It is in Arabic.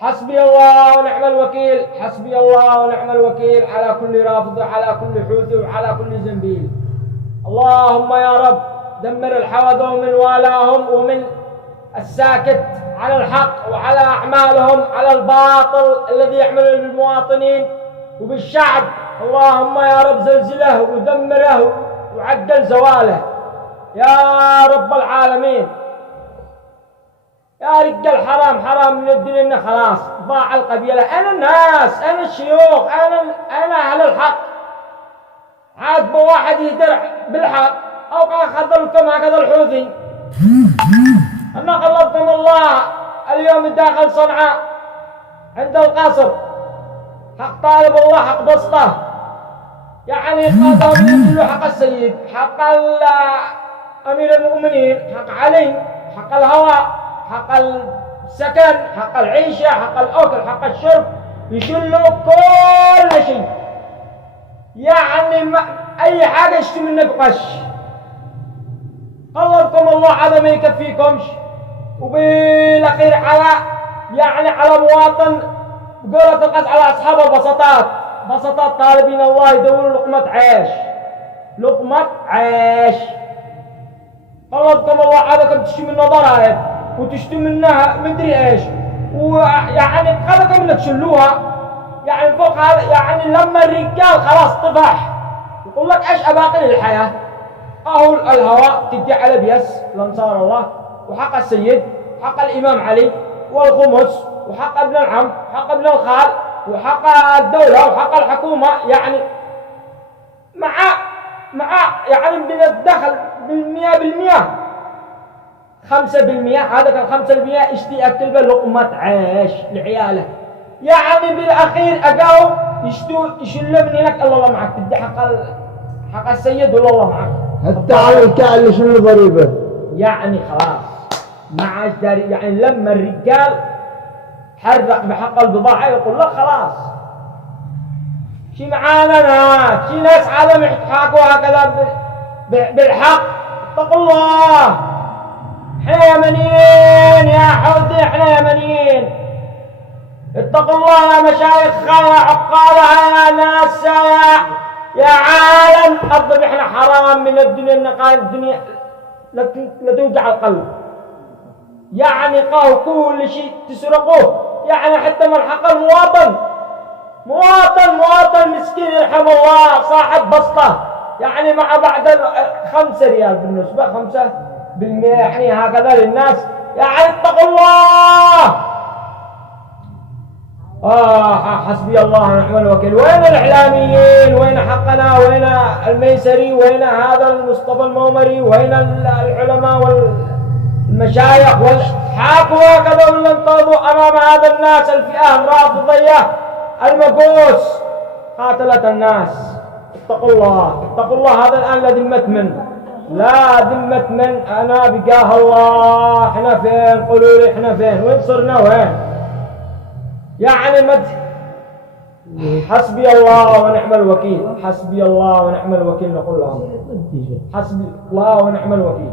حسبي الله ونعم الوكيل، حسبي الله ونعم الوكيل على كل رافض وعلى كل حوثي وعلى كل زنبيل. اللهم يا رب دمر الحوض ومن والاهم ومن الساكت على الحق وعلى أعمالهم على الباطل الذي يعمله بالمواطنين وبالشعب. اللهم يا رب زلزله ودمره وعدل زواله يا رب العالمين. يا رجال حرام من الدنيا إنه خلاص ضاع القبيلة. أنا الناس، أنا الشيوخ، أنا أهل الحق. عاد بواحد يدرع بالحق أو خذلكم هكذا الحوثي. أنا غلبكم الله اليوم داخل صنعاء عند القصر حق طالب الله حق بسطه، يعني قضوا يدلوا حق السيد، حق أمير المؤمنين، حق علي، حق الهواء، حق السكن، حق العيشة، حق الأكل، حق الشرب، يشلوا كل شيء. يعني ما أي حاجة يشتري منك قش. غلبكم الله هذا ما يكفيكمش. وبالأخير على مواطن قولة تقص على أصحاب بسطات طالبين الله يدوروا لقمة عيش. غلبكم الله هذا كم تشتري منه ضرائب وتشتري منها مدري ايش، ويعني خلقوا منها تشلوها. يعني فوق هذا يعني لما الرجال خلاص طفح يقول لك ايش اباقي للحياة. اهو الهواء تدي على بيس لانصار الله وحق السيد وحق الامام علي والخمس وحق ابن العم وحق ابن الخال وحق الدولة وحق الحكومة. يعني مع يعني من الدخل بالمئة 5%. هذا كان 5% يشتي أكل بلقمة عيش لعياله. يعني بالأخير أقاو يشلوا من هناك الله معك تدي حق السيد ولا الله معك حتى على الكعل شنو ضريبه. يعني خلاص ما عاش داري. يعني لما الرجال حرق بحق البضاعة يقول لك خلاص شي معانا ناس، شي ناس عالم يحكوا هكذا بالحق. اتقوا الله. احنا يمنيين يا حوثي، احنا يمنيين. اتقوا الله يا مشايخ يا عقالها يا ناس يا عالم أرض. احنا حرام من الدنيا النقال الدنيا لا توقع القلب. يعني قاو كل شيء تسرقوه. يعني حتى ملحق المواطن مواطن مسكين يرحم الله صاحب بسطة. يعني مع بعد 5 ريال بالنسبة 5%. يعني هكذا للناس. يعني اتقوا الله. حسبي الله ونعم الوكيل. وين الإعلاميين؟ وين حقنا؟ وين الميسري؟ وين هذا المصطفى المومري؟ وين العلماء والمشايخ والحاكوا هكذا ولا انطلبوا أمام هذا الناس الفئة الرافضية المقوس قاتلت الناس؟ اتقوا الله. هذا الآن لا ذمة من، لا ذمة من. أنا بقاه الله. احنا فين؟ قولوا لي احنا فين؟ وين صرنا وين؟ يعني حسبي الله ونعم الوكيل. حسبي الله ونعم الوكيل. نقول لهم حسبي الله ونعم الوكيل.